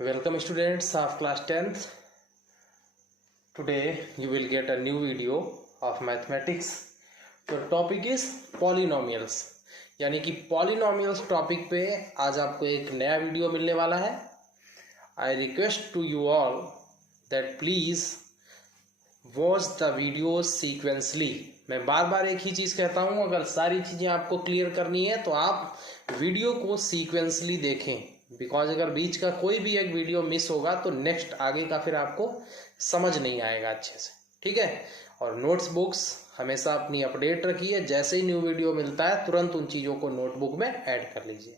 Welcome students of class 10th. Today you will get a new video of mathematics. Your topic is polynomials. यानी कि polynomials topic पे आज आपको एक नया वीडियो मिलने वाला है. I request to you all that please watch the videos sequentially. मैं बार बार एक ही चीज़ कहता हूँ, अगर सारी चीज़ें आपको क्लियर करनी है तो आप वीडियो को सीक्वेंसली देखें, बिकॉज अगर बीच का कोई भी एक वीडियो मिस होगा तो नेक्स्ट आगे का फिर आपको समझ नहीं आएगा अच्छे से. ठीक है. और नोट्स बुक्स हमेशा अपनी अपडेट रखिए, जैसे ही न्यू वीडियो मिलता है तुरंत उन चीज़ों को नोटबुक में ऐड कर लीजिए.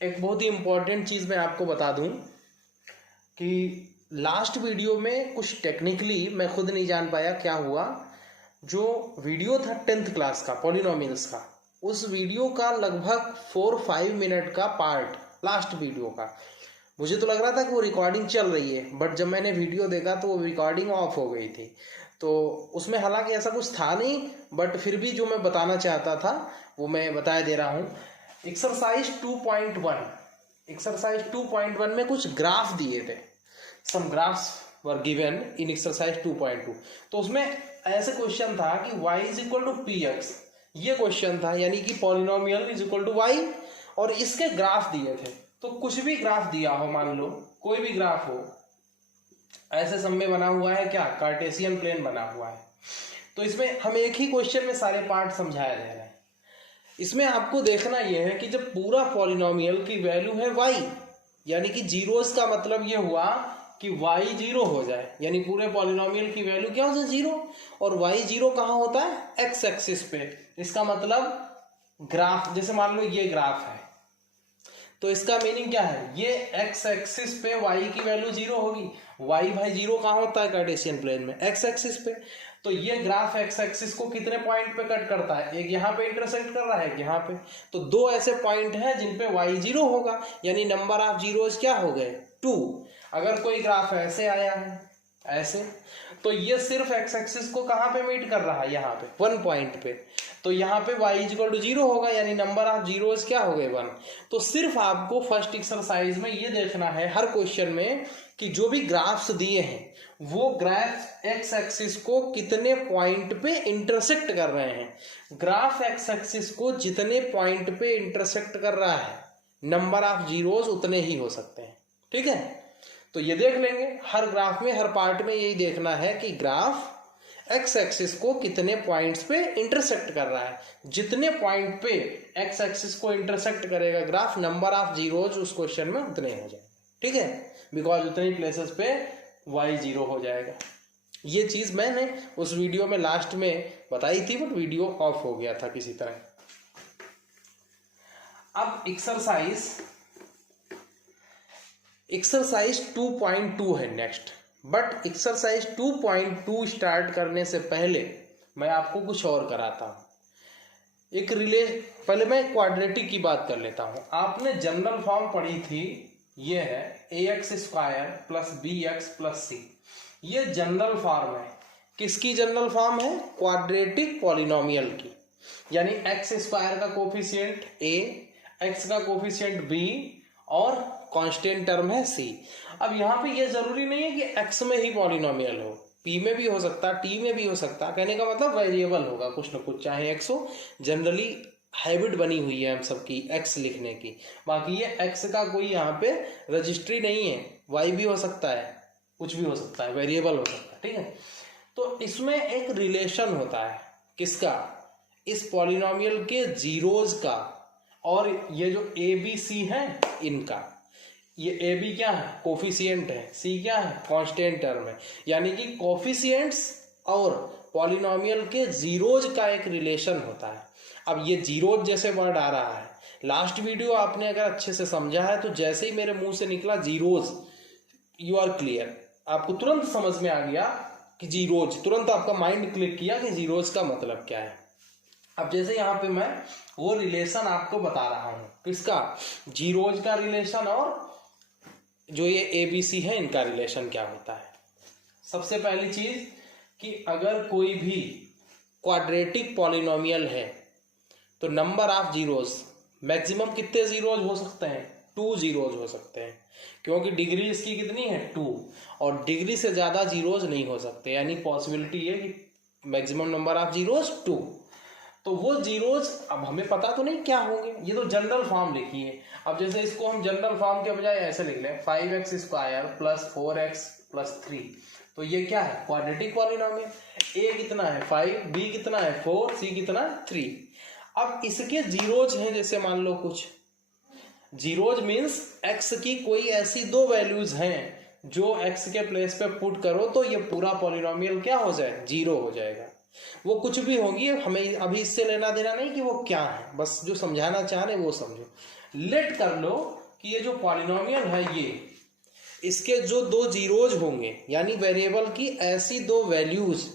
एक बहुत ही इम्पॉर्टेंट चीज़ मैं आपको बता दूं कि लास्ट वीडियो में कुछ टेक्निकली मैं खुद नहीं जान पाया क्या हुआ. जो वीडियो था 10th क्लास का पॉलिनोमियल्स का, उस वीडियो का लगभग 4-5 मिनट का पार्ट लास्ट वीडियो का, मुझे तो लग रहा था कि वो रिकॉर्डिंग चल रही है, बट जब मैंने वीडियो देखा तो वो रिकॉर्डिंग ऑफ हो गई थी. तो उसमें हालांकि ऐसा कुछ था नहीं, बट फिर भी जो मैं बताना चाहता था वो मैं बता दे रहा हूँ. एक्सरसाइज 2.1 में कुछ ग्राफ दिए थे. Some graphs were given in exercise 2.2. तो उसमें ऐसे क्वेश्चन था कि y is equal to P X, ये क्वेश्चन था, यानी कि polynomial is equal to y, और इसके ग्राफ दिए थे. तो कुछ भी ग्राफ दिया हो, मान लो कोई भी ग्राफ हो, ऐसे सम में बना हुआ है, क्या कार्टेशियन प्लेन बना हुआ है. तो इसमें हम एक ही क्वेश्चन में सारे पार्ट समझाया जा रहा है. इसमें आपको देखना यह है कि जब पूरा पॉलिनोमियल की वैल्यू है y, यानी कि जीरोस का मतलब ये हुआ कि y 0 हो जाए, यानी पूरे पॉलिनोमियल की वैल्यू क्या हो जाए 0, और y 0 कहाँ होता है x एक्सिस पे. इसका मतलब ग्राफ, जैसे मान लो ये ग्राफ है, तो इसका मीनिंग क्या है, ये x एक्सिस पे y की वैल्यू 0 होगी. y भाई 0 कहाँ होता है कार्टेशियन प्लेन में, x एक्सिस पे. तो ये ग्राफ x एक्सिस को कितने पॉइंट पे कट करता है, एक यहाँ पे इंटरसेक्ट कर रहा है, एक यहाँ पे. तो दो ऐसे पॉइंट हैं जिन पे y 0 होगा, यानी नंबर ऑफ जीरोस क्या हो गए 2. अगर कोई ग्राफ ऐसे आया है, ऐसे, तो ये सिर्फ x एक्सिस को कहाँ पे मीट कर रहा है, यहाँ पे 1 पॉइंट पे. तो यहाँ पे y इज इक्वल टू 0 होगा, यानी नंबर ऑफ जीरोस क्या हो गए 1. तो सिर्फ आपको फर्स्ट एक्सरसाइज में ये देखना है हर क्वेश्चन में कि जो भी ग्राफ्स दिए हैं वो ग्राफ x एक्सिस को कितने पॉइंट पे इंटरसेक्ट कर रहे हैं. ग्राफ x एक्सिस को जितने पॉइंट पे इंटरसेक्ट कर रहा है, नंबर ऑफ जीरोस उतने ही हो सकते हैं. ठीक है. तो ये देख लेंगे हर ग्राफ में, हर पार्ट में यही देखना है कि ग्राफ x एक्सिस को कितने पॉइंट्स पे इंटरसेक्ट कर रहा है. जितने पॉइंट पे x एक्सिस को इंटरसेक्ट करेगा ग्राफ, नंबर ऑफ जीरोज उस क्वेश्चन में उतने हो जाएंगे. ठीक है, बिकॉज उतनी प्लेसेस पे y 0 हो जाएगा. ये चीज मैंने उस वीडियो में लास्ट में बताई थी, बट वीडियो ऑफ हो गया था किसी तरह. अब एक्सरसाइज 2.2 है नेक्स्ट. बट एक्सरसाइज 2.2 स्टार्ट करने से पहले मैं आपको कुछ और कराता हूं. पहले मैं क्वाड्रेटिक की बात कर लेता हूं. आपने जनरल फॉर्म पढ़ी थी, ये है ax² plus bx plus c. ये जनरल फॉर्म है. किसकी जनरल फॉर्म है, क्वाड्रेटिक पॉलिनोमियल की. यानी x² का कोफिशिएंट a, x का कोफिशिएंट b और कांस्टेंट टर्म है c. अब यहाँ पे ये जरूरी नहीं है कि x में ही पॉलिनोमियल हो, p में भी हो सकता, t में भी हो सकता. कहने का मतलब वेरिएबल होगा कुछ ना कुछ, चाहे x हो. जनरली हैबिट बनी हुई है हम सबकी x लिखने की. बाकी ये x का कोई यहाँ पे रजिस्ट्री नहीं है, y भी हो सकता है, कुछ भी हो सकता है, वेरिएबल हो सकता है. ठीक है. तो इसमें एक रिलेशन होता है, किसका, इस पॉलिनोमियल के जीरोज का, और ये जो a b c है इनका. ये a b क्या है, कोफिशिएंट है, c क्या है, कांस्टेंट टर्म है. यानी कि कोफिशिएंट्स और पॉलिनोमियल के जीरोज का एक रिलेशन होता है. अब ये जीरोज जैसे वर्ड आ रहा है, लास्ट वीडियो आपने अगर अच्छे से समझा है तो जैसे ही मेरे मुंह से निकला जीरोज, यू आर क्लियर, आपको तुरंत समझ में आ गया कि जीरोज, तुरंत आपका माइंड क्लिक किया कि जीरोज का मतलब क्या है. अब जैसे यहाँ पे मैं वो रिलेशन आपको बता रहा हूं, किसका, जीरोज का रिलेशन, और जो ये ABC है इनका रिलेशन क्या होता है. सबसे पहली चीज कि अगर कोई भी क्वाड्रेटिक पॉलिनोमियल है तो नंबर ऑफ जीरोस मैक्सिमम कितने जीरोज हो सकते हैं, 2 जीरोज हो सकते हैं, क्योंकि डिग्री इसकी कितनी है 2, और डिग्री से ज्यादा जीरोज नहीं हो सकते, यानी पॉसिबिलिटी है कि मैक्सिमम नंबर ऑफ जीरोज 2। तो वो जीरोज अब हमें पता तो नहीं क्या होंगे, ये तो जनरल फॉर्म लिखी है। अब जैसे इसको हम जनरल फॉर्म के बजाय ऐसे लिख लें 5x square plus 4x plus 3, तो ये क्या है क्वाड्रेटिक पॉलिनोमियल। a कितना है 5, b कितना है 4, c कितना 3। अब इसके जीरोज हैं, जैसे मान लो कुछ जीरोज मीन्स x की कोई ऐसी दो वैल्यूज हैं जो x के प्लेस पे पुट करो तो ये पूरा पॉलिनोमियल क्या हो जाए, जीरो हो जाएगा। वो कुछ भी होगी, हमें अभी इससे लेना देना नहीं कि वो क्या है, बस जो समझाना चाह रहे वो समझो। लेट कर लो कि ये जो पॉलिनोमियल है ये, इसके जो दो जीरोज होंगे यानी वेरिएबल की ऐसी दो वैल्यूज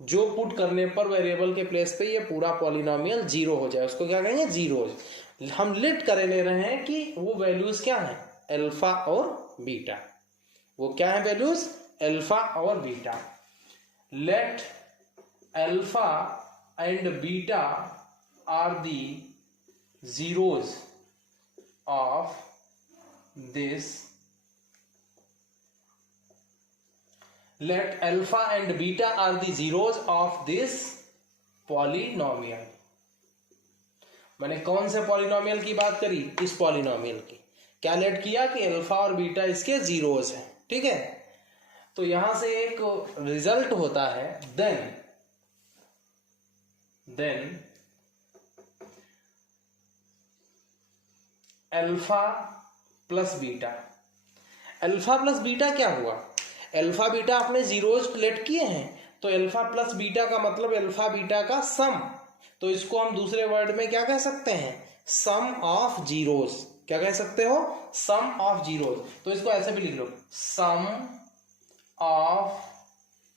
जो पुट करने पर वेरिएबल के प्लेस पे ये पूरा पॉलिनोमियल जीरो हो जाए, उसको क्या कहेंगे जीरोज। हम लेट करे ले रहे हैं कि वो वैल्यूज क्या है अल्फा और बीटा। वो क्या है वैल्यूज अल्फा और beta. Let alpha and beta are the zeros of this, let alpha and beta are the zeros of this polynomial। मैंने कौन से पॉलिनोमियल की बात करी, इस पॉलिनोमियल की। क्या लेट किया कि अल्फा और बीटा इसके जीरोज हैं, ठीक है। तो यहां से एक रिजल्ट होता है then alpha plus beta. Alpha plus beta क्या हुआ, अल्फा बीटा आपने जीरोज लेट किए हैं, तो अल्फा प्लस बीटा का मतलब अल्फा बीटा का सम। तो इसको हम दूसरे वर्ड में क्या कह सकते हैं, सम ऑफ जीरोज। क्या कह सकते हो, सम ऑफ जीरोज। तो इसको ऐसे भी लिख लो, sum of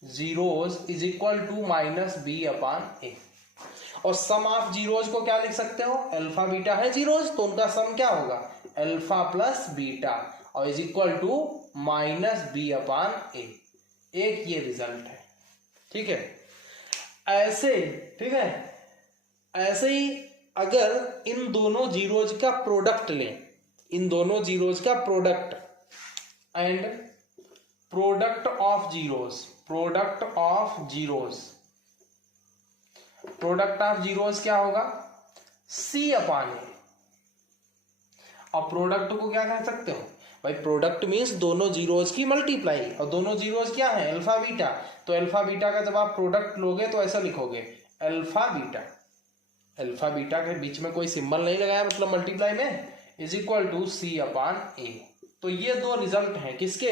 zeros is equal to minus B upon A. और सम ऑफ जीरोज को क्या लिख सकते हो, अल्फा बीटा है जीरोज तो उनका सम क्या होगा अल्फा प्लस बीटा, और is equal to minus B upon A. एक ये रिजल्ट है, ठीक है। ऐसे, ठीक है, ऐसे ही अगर इन दोनों जीरोज का प्रोडक्ट लें, इन दोनों जीरोज का product and product of zeros, product of zeros, product of zeros क्या होगा सी अपॉन ए। और प्रोडक्ट को क्या कह सकते हो भाई, प्रोडक्ट मीन्स दोनों जीरोज की मल्टीप्लाई, और दोनों जीरोज क्या है अल्फा बीटा। तो अल्फा बीटा का जब आप प्रोडक्ट लोगे तो ऐसा लिखोगे अल्फा बीटा, अल्फा बीटा के बीच में कोई सिंबल नहीं लगाया मतलब मल्टीप्लाई में, is equal to C upon A. तो ये दो रिजल्ट हैं किसके,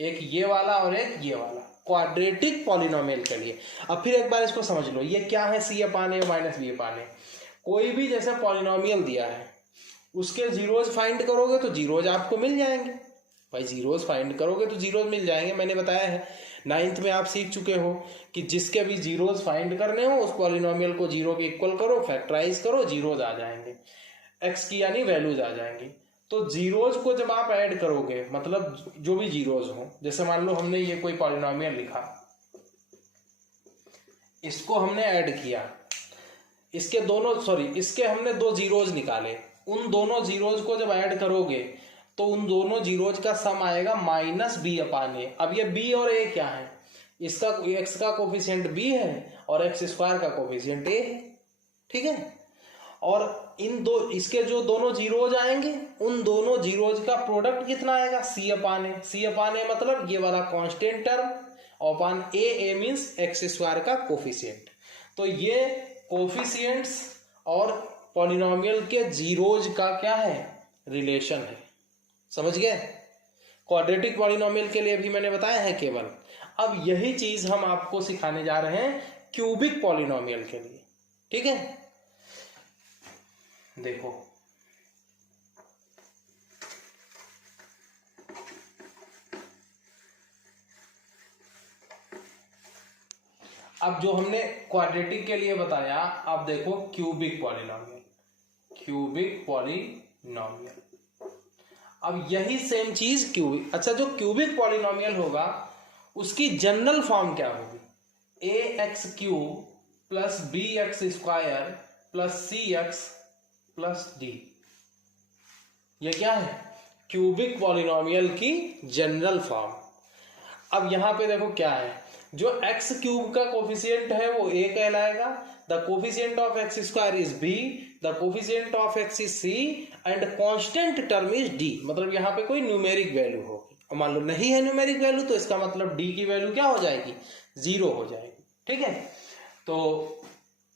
एक ये वाला और एक ये वाला, क्वाड्रेटिक पॉलिनोमियल के लिए। अब फिर एक बार इसको समझ लो, ये क्या है सी अपान ए माइनस बी अपान ए। कोई भी जैसे पॉलिनोमियल दिया है उसके जीरोज फाइंड करोगे तो जीरोज आपको मिल जाएंगे भाई, जीरोज फाइंड करोगे तो जीरोज मिल जाएंगे। मैंने बताया है 9th में आप सीख चुके हो कि जिसके भी जीरोज फाइंड करने हो उस पॉलिनोमियल को जीरो के इक्वल करो, फैक्टराइज करो, जीरोज आ जाएंगे, एक्स की यानी वैल्यूज आ जाएंगी। तो जीरोज को जब आप ऐड करोगे, मतलब जो भी जीरोज हो, जैसे मान लो हमने ये कोई पॉलिनोमियल लिखा, इसको हमने ऐड किया, इसके दोनों इसके हमने दो जीरोज निकाले, उन दोनों जीरोज को जब ऐड करोगे तो उन दोनों जीरोज का सम आएगा माइनस बी अपान ए। अब ये बी और ए क्या है, इसका एक्स का कोफिशिएंट बी है और एक्स स्क्वायर का कोफिशिएंट ए है, ठीक है। और इन दो इसके जो दोनों जीरोज आएंगे उन दोनों जीरोज का प्रोडक्ट कितना आएगा सी अपान ए। सी अपान ए मतलब ये वाला कांस्टेंट टर्म, अपान ए, ए मींस एक्स स्क्वायर का कोफिशिएंट। तो ये कोफिशिएंट्स और पॉलिनोमियल के जीरोज का क्या है रिलेशन है, समझ गए। क्वाड्रेटिक पॉलिनोमियल के लिए भी मैंने बताया है केवल। अब यही चीज हम आपको सिखाने जा रहे हैं क्यूबिक पॉलिनोमियल के लिए, ठीक है। देखो अब जो हमने क्वाड्रेटिक के लिए बताया, अब देखो क्यूबिक पॉलिनोमियल, क्यूबिक पॉलिनोमियल। अब यही सेम चीज क्यूबिक, अच्छा जो क्यूबिक पॉलिनोमियल होगा उसकी जनरल फॉर्म क्या होगी, A X cube plus B X square plus C X plus D. ये क्या है, क्यूबिक पॉलिनोमियल की जनरल फॉर्म। अब यहां पे देखो क्या है, जो एक्स क्यूब का कोफिशिएंट है वो ए कहलाएगा, the coefficient of x square is b, the coefficient of x is c and constant term is d. मतलब यहाँ पे कोई न्यूमेरिक वैल्यू होगी, और मान लो नहीं है न्यूमेरिक वैल्यू तो इसका मतलब डी की वैल्यू क्या हो जाएगी, 0 हो जाएगी। ठीक है, तो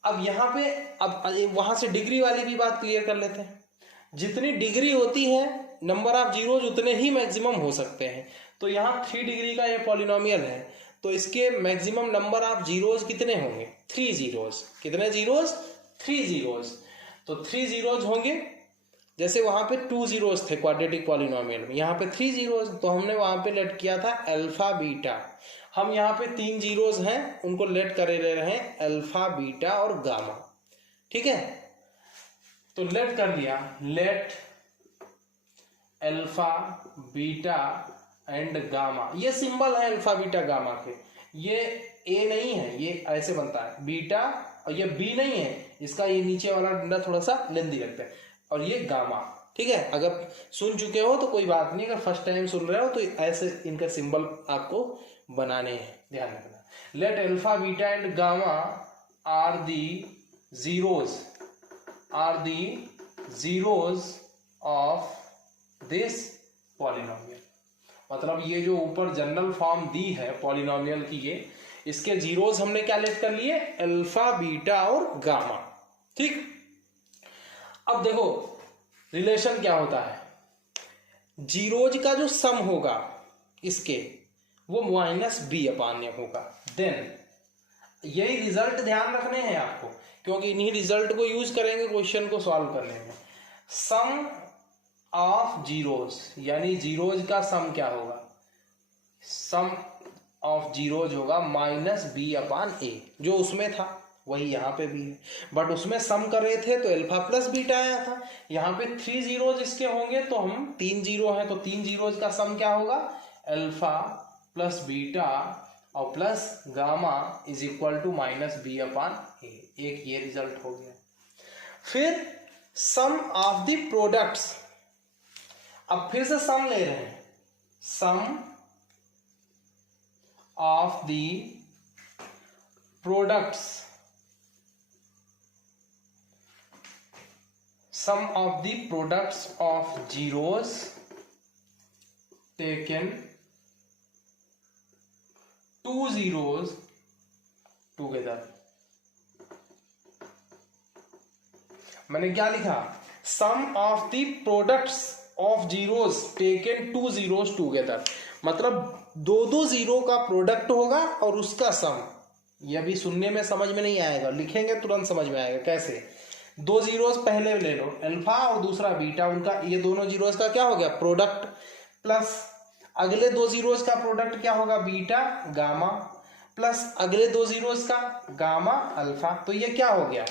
अब यहाँ पे अब वहां से डिग्री वाली भी बात क्लियर कर लेते हैं। जितनी डिग्री होती है नंबर ऑफ जीरोज उतने ही मैक्सिमम हो सकते हैं। तो यहाँ 3 डिग्री का ये पॉलिनोमियल है, तो इसके मैक्सिमम नंबर ऑफ जीरोज कितने होंगे, 3 जीरोज। कितने जीरोज, 3 जीरोज। तो 3 जीरोज होंगे, जैसे वहां पे 2 जीरोज थे क्वाड्रेटिक पॉलिनोमियल में, यहाँ पे 3 जीरोज, तो हमने वहां पे लेट किया था अल्फा बीटा। हम यहाँ पे 3 जीरोज हैं, उनको लेट करे रहे हैं अल्फा बीटा और गामा। ठीक है, तो लेट कर लिया, late alpha beta and gamma. ये सिंबल है अल्फा बीटा गामा के, ये ए नहीं है, ये ऐसे बनता है बीटा, और ये बी नहीं है, इसका ये नीचे वाला डंडा थोड़ा सा लेंदी रखते हैं, और ये गामा। ठीक है, अगर सुन चुके हो तो कोई बात नहीं, अगर फर्स्ट टाइम सुन रहे हो तो ऐसे इनका सिंबल आपको बनाने हैं, ध्यान रखना। Let alpha beta and gamma are the zeros of this polynomial. मतलब ये जो ऊपर जनरल फॉर्म दी है पॉलिनोमियल की, ये इसके जीरोज हमने क्या लेट कर लिए, अल्फा बीटा और गामा। ठीक, अब देखो रिलेशन क्या होता है, जीरोज का जो सम होगा इसके वो -b/a होगा। देन यही रिजल्ट ध्यान रखने हैं आपको, क्योंकि इन्हीं रिजल्ट को यूज करेंगे क्वेश्चन को सॉल्व करने में। सम ऑफ जीरोज, यानी जीरोज का सम क्या होगा, सम ऑफ जीरोज होगा -b/a, जो उसमें था वही यहाँ पे भी है, बट उसमें सम कर रहे थे तो अल्फा प्लस बीटा आया था। यहाँ पे 3 जीरोज इसके होंगे, तो हम 3 जीरो है तो 3 जीरोज का सम क्या होगा, अल्फा प्लस बीटा और plus gamma is equal to -b/a। एक ये रिजल्ट हो गया। फिर सम ऑफ द प्रोडक्ट्स, अब फिर से सम ले रहे हैं, sum of the products, sum of the products of zeros taken 2 zeros together. मैंने क्या लिखा, sum of the products of zeros taken 2 zeros together. मतलब 2 जीरो का प्रोडक्ट होगा और उसका सम। यह भी सुनने में समझ में नहीं आएगा, लिखेंगे तुरंत समझ में आएगा। कैसे, 2 जीरोस पहले ले लो, अल्फा और दूसरा बीटा, उनका ये दोनों जीरोस का क्या हो गया, प्रोडक्ट, प्लस अगले 2 जीरोस का प्रोडक्ट क्या होगा, बीटा गामा, प्लस अगले 2 जीरोस का गामा अल्फा। तो ये क्या हो गया,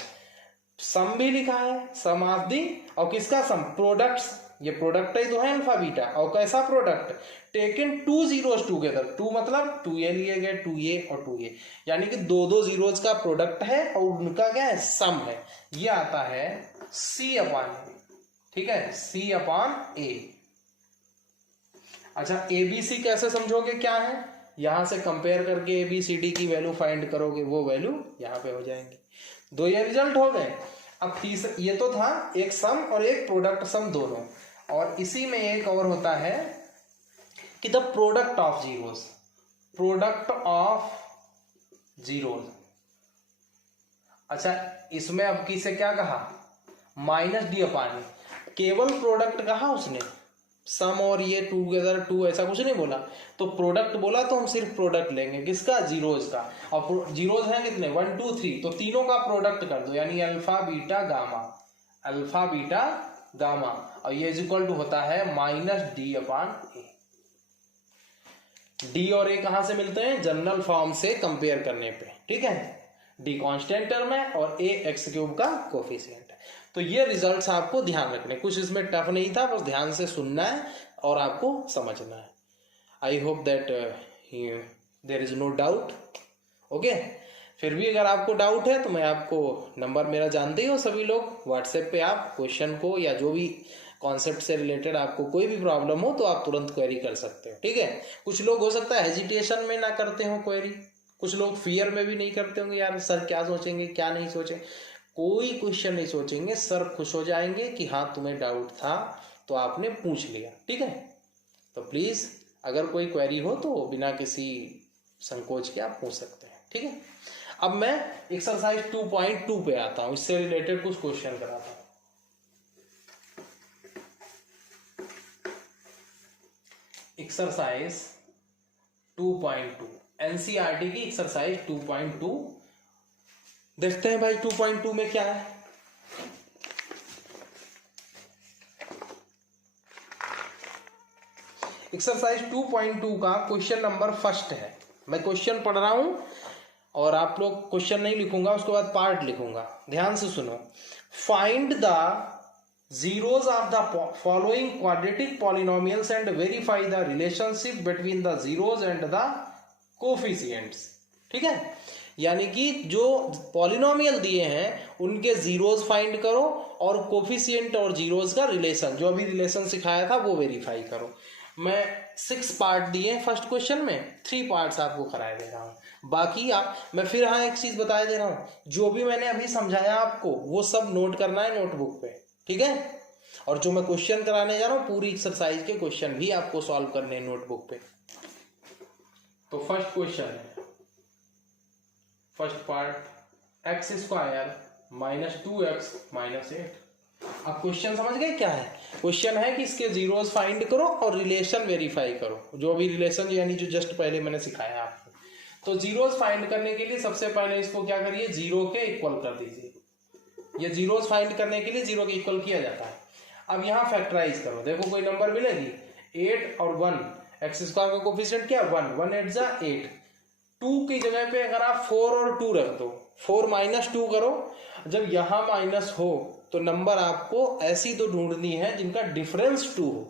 सम भी लिखा है, सम ऑफ दी, और किसका सम, प्रोडक्ट्स, ये प्रोडक्ट ही तो है अल्फा बीटा, और कैसा प्रोडक्ट, टेकन 2 zeros टुगेदर। 2 मतलब 2a लिए गए, 2a और 2a, यानी कि 2 जीरोज का प्रोडक्ट है और उनका क्या है, सम है। ये आता है C/A। ठीक है, C/A। अच्छा, ABC कैसे समझोगे क्या है, यहां से कंपेयर करके ABCD की वैल्यू फाइंड करोगे, वो वैल्यू यहाँ पे हो जाएंगे। 2 ये रिजल्ट हो गए। अब तीसरा, ये तो था एक सम और एक प्रोडक्ट सम दोनों, और इसी में एक और होता है कि the product of zeros, product of zeros. अच्छा, इसमें अब किसे क्या कहा, -d/a, केवल प्रोडक्ट कहा उसने, सम और ये टूगेदर 2 ऐसा कुछ नहीं बोला। तो प्रोडक्ट बोला तो हम सिर्फ प्रोडक्ट लेंगे, किसका, जीरोज का, और जीरोज हैं कितने, 1 2 3, तो तीनों का प्रोडक्ट कर दो, यानी alpha beta gamma, alpha beta gamma, और ये इज इक्वल टू होता है -d/a। डी और ए कहां से मिलते हैं, जनरल फॉर्म से कंपेयर करने पे। ठीक है, डी कांस्टेंट टर्म है और ए x³ का कोफिशिएंट है। तो ये रिजल्ट्स आपको ध्यान रखने, कुछ इसमें टफ नहीं था, बस ध्यान से सुनना है और आपको समझना है। I hope that there is no doubt. Okay, फिर भी अगर आपको डाउट है तो मैं आपको, नंबर मेरा जानते ही हो सभी लोग, व्हाट्सएप पे आप क्वेश्चन को या जो भी कॉन्सेप्ट से रिलेटेड आपको कोई भी प्रॉब्लम हो तो आप तुरंत क्वेरी कर सकते हो, ठीक है। कुछ लोग हो सकता है हेजिटेशन में ना करते हो क्वेरी, कुछ लोग फियर में भी नहीं करते होंगे, यार सर क्या सोचेंगे क्या नहीं सोचेंगे। कोई क्वेश्चन नहीं सोचेंगे, सर खुश हो जाएंगे कि हाँ तुम्हें डाउट था तो आपने पूछ लिया, ठीक है। तो प्लीज अगर कोई क्वेरी हो तो बिना किसी संकोच के आप पूछ सकते हैं, ठीक है। अब मैं एक्सरसाइज 2.2 पे आता हूं, इससे रिलेटेड कुछ क्वेश्चन कराता हूं। एक्सरसाइज 2.2 एनसीईआरटी की एक्सरसाइज 2.2 देखते हैं भाई 2.2 में क्या है। एक्सरसाइज 2.2 का क्वेश्चन नंबर फर्स्ट है। मैं क्वेश्चन पढ़ रहा हूं और आप लोग क्वेश्चन नहीं लिखूंगा, उसके बाद पार्ट लिखूंगा, ध्यान से सुनो। Find the zeros of the following quadratic polynomials and verify the relationship between the zeros and the coefficients, ठीक है। यानी कि जो पॉलिनोमियल दिए हैं उनके जीरोज फाइंड करो और कोफिशिएंट और जीरोज का रिलेशन, जो अभी रिलेशन सिखाया था वो वेरीफाई करो। मैं 6 पार्ट दिए फर्स्ट क्वेश्चन में, 3 पार्ट्स आपको कराए दे रहा हूं। बाकी मैं फिर हाँ एक चीज बताए दे रहा हूं, जो भी मैंने अभी समझाया आपको वो सब नोट करना है नोटबुक पे, ठीक है। और जो मैं क्वेश्चन कराने जा रहा हूं पूरी एक्सरसाइज के क्वेश्चन भी आपको सॉल्व करने हैं नोटबुक पे। तो फर्स्ट क्वेश्चन है, first part x square minus 2x minus 8। अब क्वेश्चन समझ गए क्या है। क्वेश्चन है कि इसके जीरोस फाइंड करो और रिलेशन वेरीफाई करो, जो भी रिलेशन यानी जो जस्ट पहले मैंने सिखाया आपको। तो जीरोस फाइंड करने के लिए सबसे पहले इसको क्या करिए, जीरो के इक्वल कर दीजिए। ये जीरोस फाइंड करने के लिए जीरो के इक्वल किया जाता है। अब यहाँ फैक्टराइज करो, देखो कोई नंबर मिलेगी 8 और 1, एक्स स्क्वायर का कोफिशिएंट क्या 1, 1 8 जा 8। 2 की जगह पे अगर आप 4 और 2 रख दो, 4 माइनस 2 करो, जब यहां माइनस हो तो नंबर आपको ऐसी तो ढूंढनी है जिनका डिफरेंस 2 हो।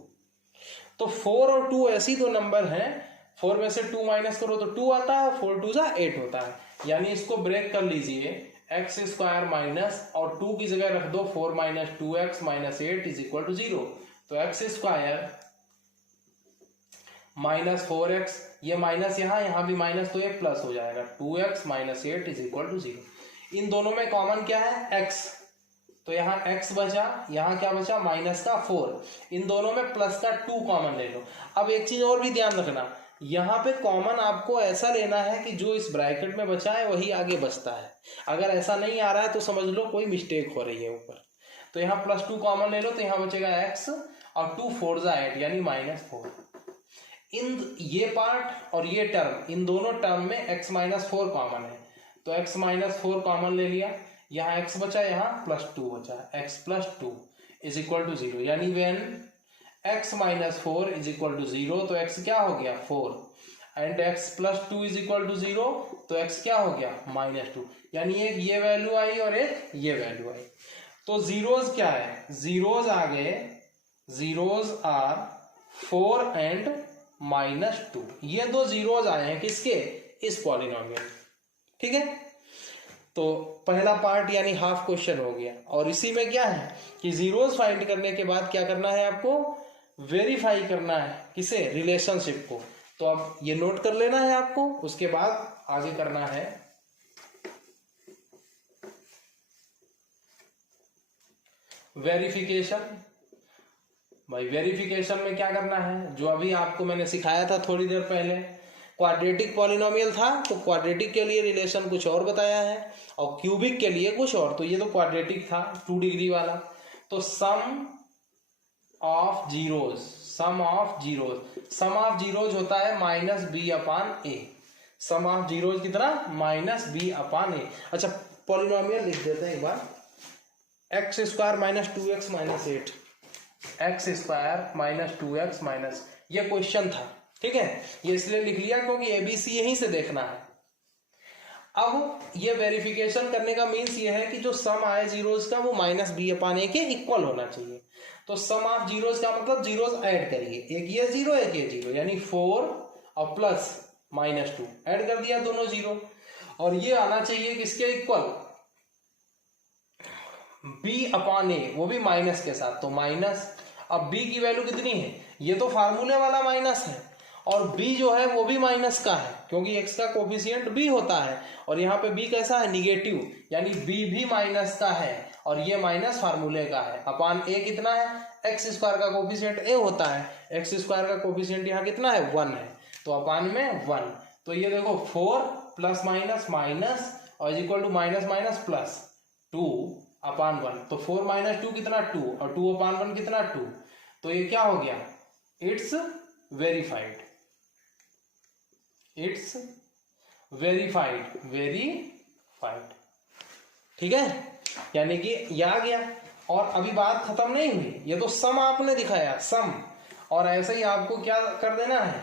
तो 4 और 2 ऐसी दो नंबर हैं, 4 में से 2 माइनस करो तो 2 आता है, 4 2 जा 8 होता है। यानी इसको ब्रेक कर लीजिए, एक्स स्क्वायर माइनस और 2 की जगह रख दो 4 minus 2x minus 8 is equal to 0। तो एक्स स्क्वायर माइनस 4x, ये माइनस यहाँ भी माइनस, तो ये प्लस हो जाएगा 2x minus 8 is equal to 0। इन दोनों में कॉमन क्या है x, तो यहाँ x बचा, यहाँ क्या बचा माइनस का 4, इन दोनों में प्लस का 2 कॉमन ले लो। अब एक चीज और भी ध्यान रखना, यहाँ पे कॉमन आपको ऐसा लेना है कि जो इस ब्रैकेट में बचा है वही आगे बचता है। अगर ऐसा नहीं आ रहा है तो समझ लो कोई मिस्टेक हो रही है ऊपर। तो यहाँ प्लस 2 कॉमन ले लो, तो यहाँ बचेगा x और 2 4 जा 8 यानी माइनस 4। इन ये पार्ट और ये टर्म, इन दोनों टर्म में x माइनस 4 कॉमन है, तो x माइनस 4 कॉमन ले लिया, यहाँ x बचा, यहाँ प्लस 2 बचा, x plus 2 is equal to 0। यानी when x minus 4 is equal to 0, तो x क्या हो गया 4, and x plus 2 is equal to 0, तो x क्या हो गया माइनस 2। यानी एक ये वैल्यू आई और एक ये वैल्यू आई। तो जीरोज क्या है, जीरोज आ गए, जीरोज आर 4 एंड माइनस 2, ये दो जीरोज आए हैं किसके, इस पॉलिनोमियल, ठीक है। तो पहला पार्ट यानी हाफ क्वेश्चन हो गया। और इसी में क्या है कि जीरोज फाइंड करने के बाद क्या करना है आपको, वेरीफाई करना है किसे, रिलेशनशिप को। तो अब ये नोट कर लेना है आपको, उसके बाद आगे करना है वेरिफिकेशन। भाई वेरिफिकेशन में क्या करना है, जो अभी आपको मैंने सिखाया था थोड़ी देर पहले, क्वाड्रेटिक पॉलिनोमियल था तो क्वाड्रेटिक के लिए रिलेशन कुछ और बताया है और क्यूबिक के लिए कुछ और। तो ये तो क्वाड्रेटिक था 2 डिग्री वाला, तो sum of zeros, sum of zeros, sum of zeros होता है minus B upon A, sum of zeros कितना माइनस बी अपान ए। अच्छा पॉलिनोमियल लिख देते हैं एक बार, x square minus 2x minus 8, x square minus 2x minus, ये क्वेश्चन था, ठीक है। ये इसलिए लिख लिया क्योंकि एबीसी यहीं से देखना है। अब ये वेरिफिकेशन करने का मीन्स ये है कि जो सम आए जीरोज का वो माइनस बी अपान ए के इक्वल होना चाहिए। तो सम ऑफ जीरोज का मतलब जीरोज ऐड करिए, एक ये जीरो एक ये जीरो, यानी 4 और प्लस माइनस 2 ऐड कर दिया दोनों जीरो, और ये आना चाहिए किसके इक्वल, बी अपान ए, वो भी माइनस के साथ। तो माइनस अब b की वैल्यू कितनी है, ये तो फार्मूले वाला माइनस है, और b जो है वो भी माइनस का है क्योंकि x का कोफिशिएंट b होता है, और यहाँ पे b कैसा है, निगेटिव, यानी b भी माइनस का है, और ये माइनस फार्मूले का है। अपान a कितना है, एक्स स्क्वायर का कोफिशिएंट a होता है, एक्स स्क्वायर का कोफिशिएंट यहाँ कितना है, 1 है, तो अपान में 1। तो ये देखो 4 प्लस माइनस माइनस और equal to minus minus plus 2 upon 1, तो 4 माइनस 2 कितना 2, और 2 अपान 1 कितना 2, तो ये क्या हो गया, इट्स वेरीफाइड, इट्स वेरीफाइड। ठीक है, यानी कि ये आ गया। और अभी बात खत्म नहीं हुई, ये तो सम आपने दिखाया, सम, और ऐसे ही आपको क्या कर देना है,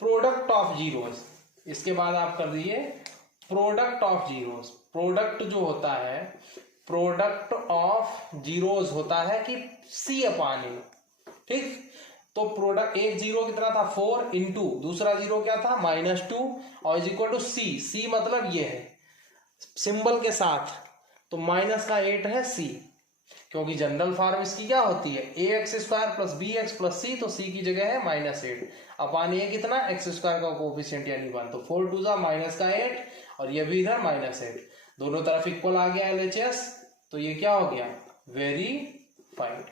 प्रोडक्ट ऑफ जीरोस, इसके बाद आप कर दीजिए प्रोडक्ट ऑफ जीरोस। प्रोडक्ट जो होता है, प्रोडक्ट ऑफ जीरोस होता है कि सी अपान ए, ठीक। तो प्रोडक्ट, एक जीरो कितना था 4 इंटू दूसरा जीरो क्या था -2 और इज इक्वल टू सी, सी मतलब ये है सिंबल के साथ, तो -8 है सी, क्योंकि जनरल फॉर्म इसकी क्या होती है, A x square plus B x plus C, तो सी की जगह है -8 अपान ए कितना, एक्स स्क्वायर का कोफिशिएंट यानी 1, तो 4 2 -8 और ये भी इधर -8, दोनों तरफ इक्वल आ गया LHS, तो ये क्या हो गया, वेरीफाइड।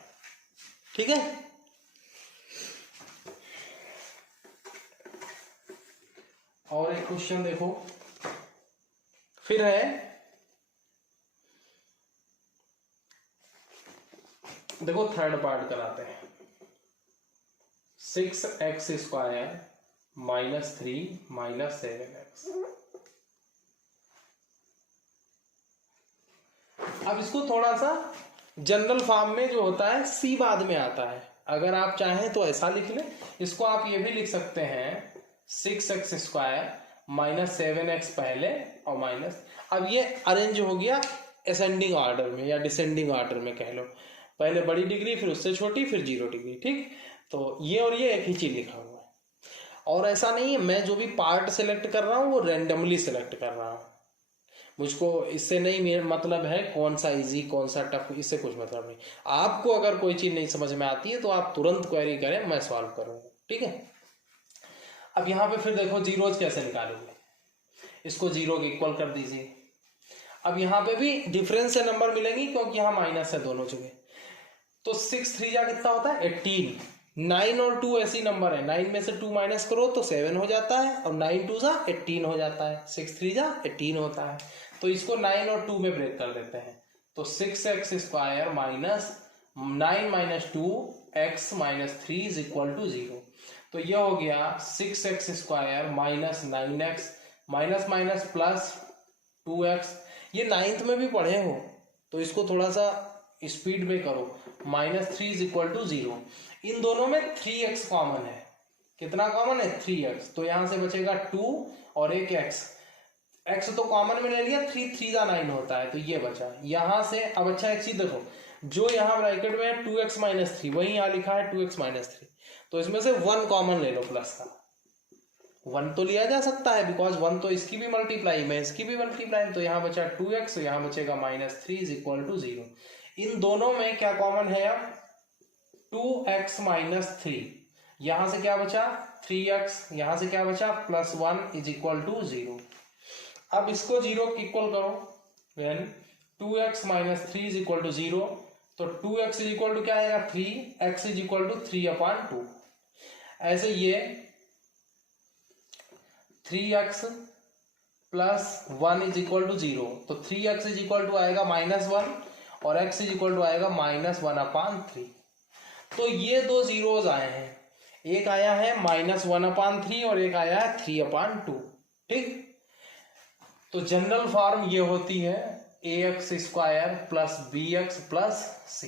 ठीक है, और एक क्वेश्चन देखो फिर है, देखो थर्ड पार्ट कराते हैं, 6x स्क्वायर -3 -7x। अब इसको थोड़ा सा जनरल फॉर्म में जो होता है सी बाद में आता है, अगर आप चाहें तो ऐसा लिख लें, इसको आप ये भी लिख सकते हैं 6x स्क्वायर -7x पहले और माइनस, अब ये अरेंज हो गया असेंडिंग ऑर्डर में या डिसेंडिंग ऑर्डर में कह लो, पहले बड़ी डिग्री फिर उससे छोटी फिर 0 डिग्री, ठीक। तो ये और ये एक ही चीज लिखा हुआ है, और ऐसा नहीं है मैं जो भी पार्ट सेलेक्ट कर रहा हूँ वो रैंडमली सेलेक्ट कर रहा हूँ, मुझको इससे नहीं मतलब है कौन सा इजी कौन सा टफ, इससे कुछ मतलब नहीं। आपको अगर कोई चीज नहीं समझ में आती है तो आप तुरंत क्वेरी करें, मैं सॉल्व करूंगा, ठीक है। अब यहाँ पे फिर देखो जीरोज कैसे निकालोगे, इसको 0 के इक्वल कर दीजिए। अब यहाँ पे भी डिफरेंस से नंबर मिलेंगी क्योंकि यहाँ माइनस है दोनों जगह, तो 6 3 जा कितना होता है 18, 9 और 2 ऐसी नंबर है, 9 में से 2 माइनस करो तो 7 हो जाता है, और 9 2 जा 18 हो जाता है, 6 3 जा 18 होता है, तो इसको 9 और 2 में ब्रेक कर देते हैं, तो 6x square -9 - 2x -3 is equal to 0, तो ये हो गया 6x square -9x minus plus 2x, ये 9th में भी पढ़े हो तो इसको थोड़ा सा स्पीड में करो, -3 इज इक्वल टू 0, इन दोनों में 3x कॉमन है, कितना कॉमन है 3x, तो यहां से बचेगा 2 और एक x तो कॉमन में ले लिया, 3 3 जा 9 होता है, तो ये बचा यहां से। अब अच्छा एक चीज देखो, जो यहाँ ब्रैकेट में है 2x -3 वही यहाँ लिखा है 2x -3, तो इसमें से 1 कॉमन ले लो, प्लस का 1 तो लिया जा सकता है बिकॉज 1 तो इसकी भी मल्टीप्लाई में इसकी भी मल्टीप्लाई, तो यहाँ बचा 2x, यहाँ बचेगा -3 इज इक्वल टू 0। इन दोनों में क्या कॉमन है, अब 2x -3, यहां से क्या बचा 3x, यहां से क्या बचा +1 इज इक्वल टू 0। अब इसको 0 की इक्वल करो, then 2x -3 is equal to 0, तो 2x इज इक्वल टू क्या आएगा 3, x इज इक्वल टू 3/2, ऐसे ये 3x + 1 इज इक्वल टू 0, तो 3x इज इक्वल टू आएगा -1 और x इज इक्वल टू आएगा -1/3, तो ये दो जीरोज आए हैं, एक आया है -1/3 और एक आया है 3/2, ठीक। तो जनरल फॉर्म ये होती है ax स्क्वायर + bx + c,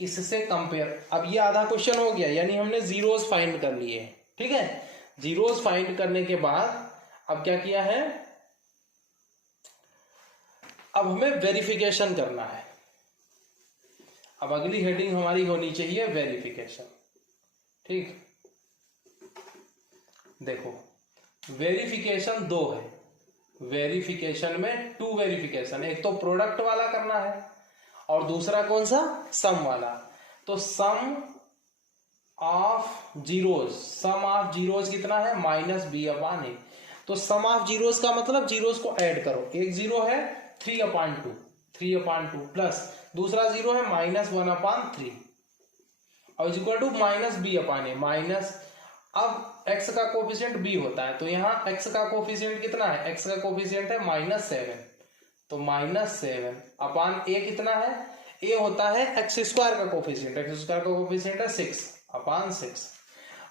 इससे कंपेयर। अब ये आधा क्वेश्चन हो गया, यानी हमने जीरोज फाइंड कर लिए, ठीक है। जीरोज फाइंड करने के बाद अब क्या किया है, अब हमें वेरिफिकेशन करना है। अब अगली हेडिंग हमारी होनी चाहिए वेरिफिकेशन, ठीक। देखो वेरिफिकेशन 2 है, वेरिफिकेशन में 2 वेरिफिकेशन, एक तो प्रोडक्ट वाला करना है और दूसरा कौन सा सम वाला। तो सम ऑफ जीरोज कितना है -b/a। तो सम ऑफ जीरोज का मतलब जीरोज को ऐड करो। एक जीरो है 3/2 प्लस दूसरा जीरो है -1/3 और इक्वल टू -b/a माइनस। अब x का कोफिशिएंट b होता है तो यहाँ x का कोफिशिएंट कितना है, x का कोफिशिएंट है -7 तो -7 अपान a कितना है, a होता है x² का कोफिशिएंट, x² का कोफिशिएंट है 6/6।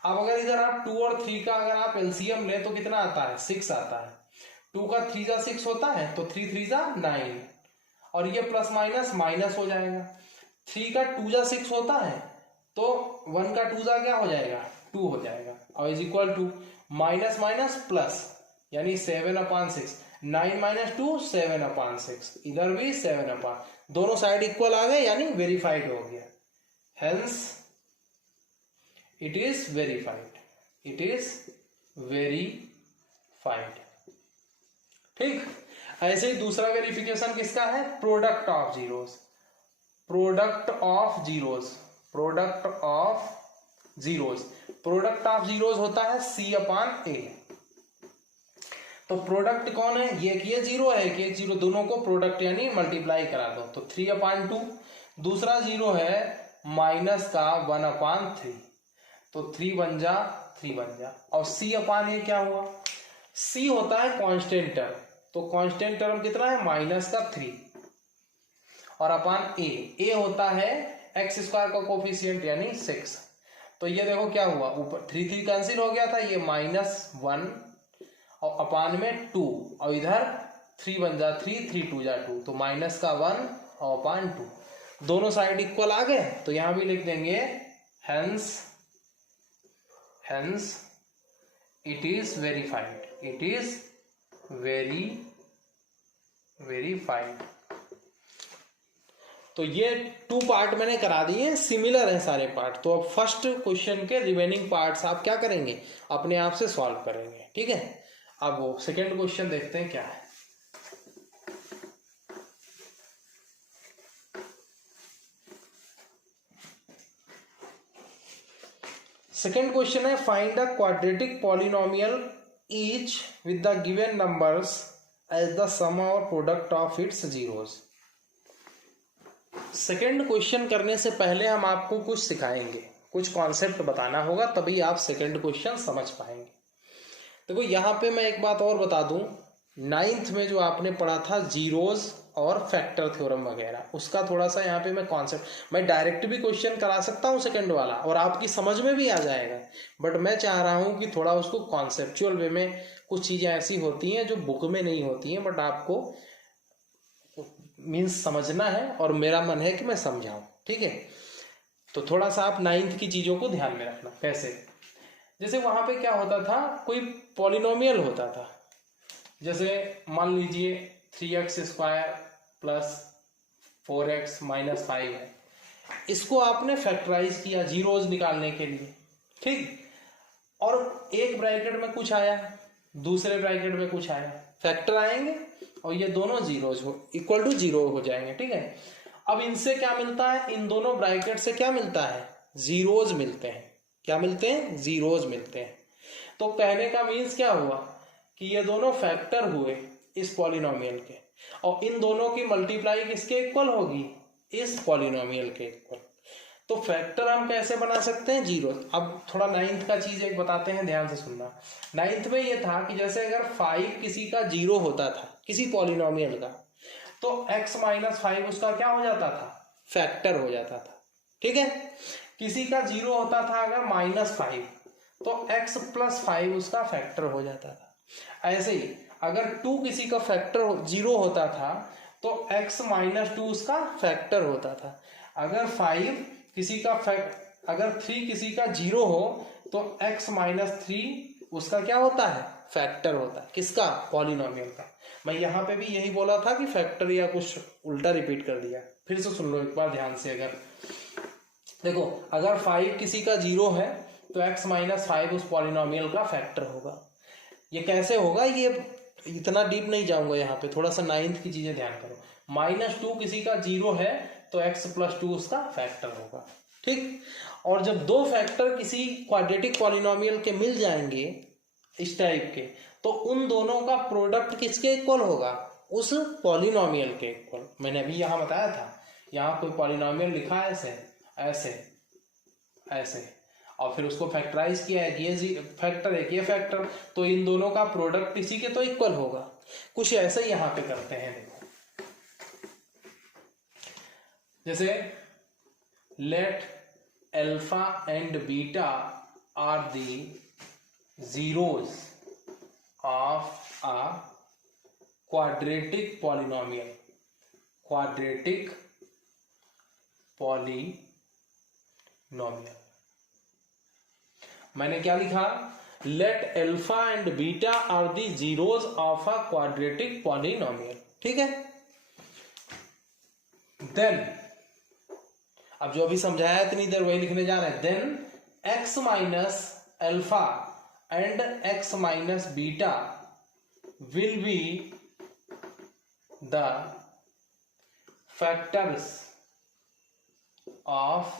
अब अगर इधर आप 2 और 3 का अगर आप एलसीएम ले तो कितना आता है 6 आता है। 2 का 3 जा 6 होता है तो 3 3 जा 9 और ये प्लस माइनस माइनस हो जाएगा। 3 का 2 जा 6 होता है तो 1 का 2 जा क्या हो जाएगा 2 हो जाएगा और is equal to minus minus plus यानी 7/6 9 - 2 7/6 इधर भी 7/, दोनों साइड इक्वल आ गए यानी वेरीफाइड हो गया। हेंस इट इज वेरीफाइड, ठीक। ऐसे ही दूसरा वेरिफिकेशन किसका है, product of zeros. Product of zeros होता है C/A। तो प्रोडक्ट कौन है, ये जीरो है कि एक जीरो, दोनों को प्रोडक्ट यानी मल्टीप्लाई करा दो तो 3/2। दूसरा जीरो है माइनस का 1/3 तो 3 बन जा और C/A क्या हुआ, C होता है कांस्टेंट टर्म तो कांस्टेंट टर्म कितना है -3 और अपान a होता है x² का कोफिशिएंट यानी 6। तो ये देखो क्या हुआ, ऊपर 3 3 कैंसिल हो गया था, ये -1 और अपान में 2 और इधर 3 बन जा 3 3 2 जा 2 तो माइनस का 1 और अपान 2 दोनों साइड इक्वल आ गए। तो यहां भी लिख देंगे हेंस इट इज वेरीफाइड। तो ये 2 पार्ट मैंने करा दिए, सिमिलर है सारे पार्ट। तो अब फर्स्ट क्वेश्चन के रिमेनिंग पार्ट्स आप क्या करेंगे, अपने आप से सॉल्व करेंगे, ठीक है। अब वो सेकेंड क्वेश्चन देखते हैं क्या है। सेकेंड क्वेश्चन है find a quadratic polynomial each with the given numbers as the sum और product of its zeros. Second question करने से पहले हम आपको कुछ सिखाएंगे, कुछ कॉन्सेप्ट बताना होगा, तभी आप सेकेंड क्वेश्चन समझ पाएंगे। देखो यहाँ पे मैं एक बात और बता दूं, 9th में जो आपने पढ़ा था जीरोज और फैक्टर थ्योरम वगैरह, उसका थोड़ा सा यहाँ पे मैं कॉन्सेप्ट, मैं डायरेक्ट भी क्वेश्चन करा सकता हूँ सेकंड वाला और आपकी समझ में भी आ जाएगा, बट मैं चाह रहा हूँ कि थोड़ा उसको कॉन्सेप्चुअल वे में, कुछ चीजें ऐसी होती हैं जो बुक में नहीं होती हैं बट आपको मीन्स समझना है और मेरा मन है कि मैं समझाऊं, ठीक है। तो थोड़ा सा आप 9th की चीजों को ध्यान में रखना। कैसे, जैसे वहां पे क्या होता था, कोई पॉलिनोमियल होता था, जैसे मान लीजिए 3x² प्लस 4x माइनस 5 है, इसको आपने फैक्टराइज किया जीरोज निकालने के लिए, ठीक। और एक ब्रैकेट में कुछ आया, दूसरे ब्रैकेट में कुछ आया, फैक्टर आएंगे और ये दोनों जीरोज इक्वल टू 0 हो जाएंगे, ठीक है। अब इनसे क्या मिलता है, इन दोनों ब्रैकेट से क्या मिलता है, जीरोज मिलते हैं। क्या मिलते हैं, जीरोज मिलते हैं। तो कहने का मीन्स क्या हुआ कि ये दोनों फैक्टर हुए इस पॉलिनोमियल के और इन दोनों की मल्टीप्लाई किसके इक्वल होगी, इस पॉलिनोमियल के इक्वल। तो फैक्टर हम कैसे बना सकते हैं, जीरो। अब थोड़ा 9th का चीज एक बताते हैं, ध्यान से सुनना। 9th में ये था कि जैसे अगर 5 किसी का 0 होता था, किसी पॉलिनोमियल का, तो x - 5 उसका क्या हो जाता था, फैक्टर हो जाता था, ठीक है। किसी का 0 होता था अगर -5 तो x + 5 उसका फैक्टर हो जाता था। ऐसे ही अगर 2 किसी का फैक्टर 0 होता था तो x - 2 उसका फैक्टर होता था। अगर 5 किसी का अगर 3 किसी का 0 हो तो x - 3 उसका क्या होता है, फैक्टर होता है। किसका, पॉलिनोमियल का। मैं यहाँ पे भी यही बोला था कि फैक्टर या कुछ उल्टा रिपीट कर दिया, फिर से सुन लो एक बार ध्यान से। अगर देखो अगर 5 किसी का 0 है तो x - 5 उस पॉलिनोमियल का फैक्टर होगा। ये कैसे होगा, ये इतना डीप नहीं जाऊंगा यहाँ पे, थोड़ा सा 9th की चीजें ध्यान करो। -2 किसी का 0 है तो x + 2 उसका फैक्टर होगा, ठीक। और जब दो फैक्टर किसी क्वाड्रेटिक पॉलिनोमियल के मिल जाएंगे इस टाइप के, तो उन दोनों का प्रोडक्ट किसके इक्वल होगा, उस पॉलिनोमियल के इक्वल। मैंने अभी यहाँ बताया था, यहाँ कोई पॉलिनोमियल लिखा है ऐसे ऐसे ऐसे, और फिर उसको फैक्टराइज किया है कि ये फैक्टर है कि ये फैक्टर, तो इन दोनों का प्रोडक्ट इसी के तो इक्वल होगा। कुछ ऐसे ही यहाँ पे करते हैं, देखो जैसे let alpha and beta are the zeros of a quadratic polynomial, quadratic polynomial। मैंने क्या लिखा, let alpha and beta are the zeros of a quadratic polynomial, ठीक है। then अब जो अभी समझाया इतनी देर वही लिखने जा रहे हैं। then x minus alpha and x minus beta will be the factors of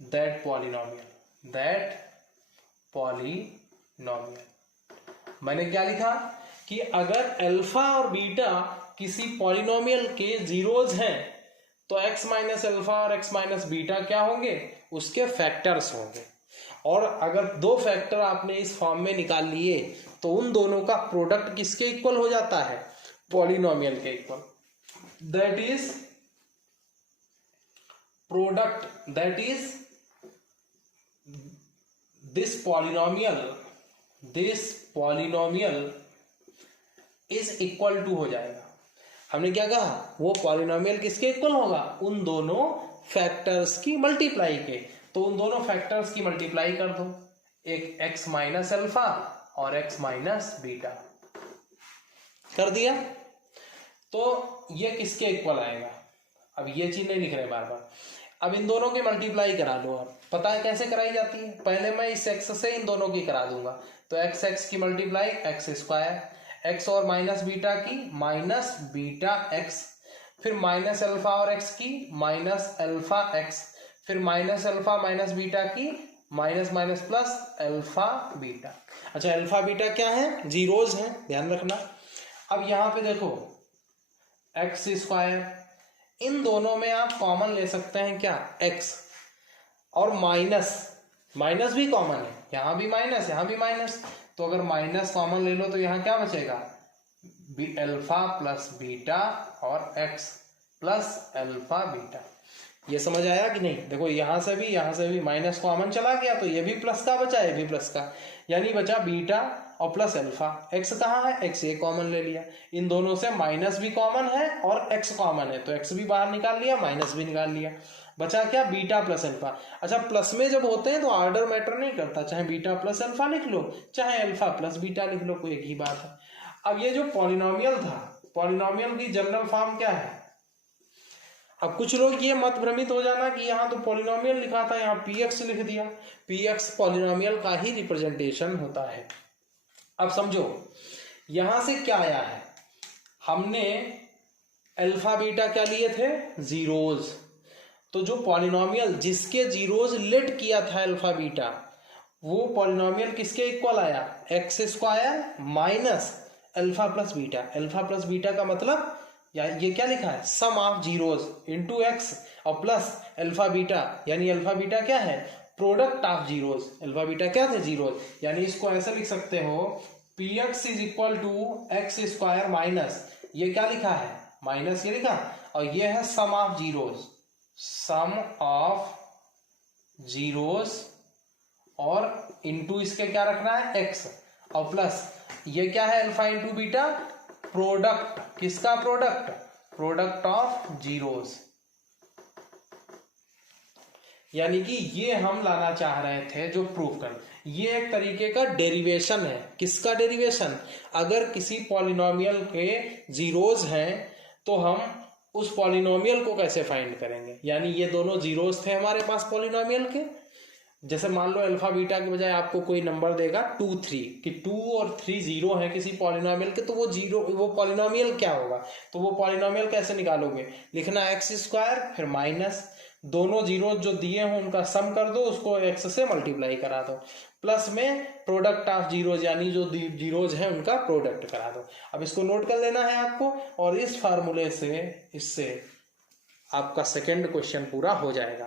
that polynomial, that polynomial। मैंने क्या लिखा कि अगर अल्फा और बीटा किसी पॉलिनोमियल के जीरोज हैं तो x माइनस अल्फा और x माइनस बीटा क्या होंगे, उसके फैक्टर्स होंगे। और अगर दो फैक्टर आपने इस फॉर्म में निकाल लिए तो उन दोनों का प्रोडक्ट किसके इक्वल हो जाता है, पॉलिनोमियल के equal. That is product, that is this polynomial is equal to हो जाएगा। हमने क्या कहा, वो पॉलिनोमियल किसके इक्वल होगा, उन दोनों फैक्टर्स की मल्टीप्लाई के। तो उन दोनों फैक्टर्स की मल्टीप्लाई कर दो, एक x माइनस अल्फा और x माइनस बीटा कर दिया, तो ये किसके इक्वल आएगा। अब ये चीज नहीं लिख रहे बार बार, अब इन दोनों की मल्टीप्लाई करा लो। आप पता है कैसे कराई जाती है, पहले मैं इस x से इन दोनों की करा दूंगा, तो x की मल्टीप्लाई x स्क्वायर, x और माइनस बीटा की माइनस बीटा x, फिर माइनस अल्फा और x की माइनस अल्फा x, फिर माइनस अल्फा माइनस बीटा की minus minus plus alpha beta. अच्छा, अल्फा बीटा क्या है, जीरोज हैं, ध्यान रखना। अब यहां पे देखो एक्स स्क्वायर, इन दोनों में आप कॉमन ले सकते हैं क्या, x, और माइनस, माइनस भी कॉमन है, यहां भी माइनस यहां भी माइनस, तो अगर माइनस कॉमन ले लो तो यहां क्या बचेगा, अल्फा प्लस बीटा और x प्लस अल्फा बीटा। ये समझ आया कि नहीं। देखो यहां से भी माइनस कॉमन चला गया, तो ये भी प्लस का बचा, ये भी प्लस का, यानी बचा बीटा और प्लस अल्फा। x कहाँ है, x ये कॉमन ले लिया, इन दोनों से माइनस भी कॉमन है और x कॉमन है, तो x भी बाहर निकाल लिया, माइनस भी निकाल लिया, बचा क्या, बीटा प्लस अल्फा। अच्छा, प्लस में जब होते हैं तो ऑर्डर मैटर नहीं करता, चाहे बीटा प्लस अल्फा लिख लो चाहे अल्फा प्लस बीटा लिख लो, कोई एक ही बात है। अब ये जो पॉलिनोमियल था, पॉलिनोमियल की जनरल फॉर्म क्या है। अब कुछ लोग ये मत भ्रमित हो जाना कि यहाँ तो पॉलिनोमियल लिखा था, यहाँ px लिख दिया, px पॉलिनोमियल का ही रिप्रेजेंटेशन होता है। अब समझो यहां से क्या आया है, हमने अल्फा बीटा क्या लिए थे, जीरोज, तो जो पॉलिनोमियल जिसके जीरोज लेट किया था अल्फा बीटा, वो पॉलिनोमियल किसके इक्वल आया, x square minus alpha plus beta. Alpha plus beta का मतलब या ये क्या लिखा है, sum of zeros into x और प्लस अल्फा बीटा, यानी अल्फा बीटा क्या है, product of zeros. Alpha beta क्या थे, जीरोज, यानी इसको ऐसे लिख सकते हो px is equal to x square minus, ये क्या लिखा है, माइनस ये लिखा, और ये है sum of zeros, sum of zeros, और इंटू इसके क्या रखना है, एक्स, और प्लस ये क्या है, अल्फा इंटू बीटा, प्रोडक्ट, किसका प्रोडक्ट, प्रोडक्ट ऑफ जीरोज। यानी कि ये हम लाना चाह रहे थे जो प्रूफ कर, ये एक तरीके का डेरिवेशन है। किसका डेरिवेशन, अगर किसी पॉलिनोमियल के जीरोज हैं तो हम उस पॉलिनोमियल को कैसे फाइंड करेंगे, यानी ये दोनों जीरोज थे हमारे पास पॉलिनोमियल के। जैसे मान लो अल्फा बीटा के बजाय आपको कोई नंबर देगा 2 3, कि 2 और 3 जीरो है किसी पॉलिनोमियल के, तो वो जीरो, वो पॉलिनोमियल क्या होगा, तो वो पॉलिनोमियल कैसे निकालोगे, लिखना एक्स स्क्वायर फिर माइनस दोनों जीरो जो दिए हों उनका सम कर दो, उसको x से मल्टीप्लाई करा दो, प्लस में प्रोडक्ट ऑफ जीरोज यानी जो जीरोज हैं उनका प्रोडक्ट करा दो। अब इसको नोट कर लेना है आपको, और इस फार्मूले से इससे आपका सेकंड क्वेश्चन पूरा हो जाएगा।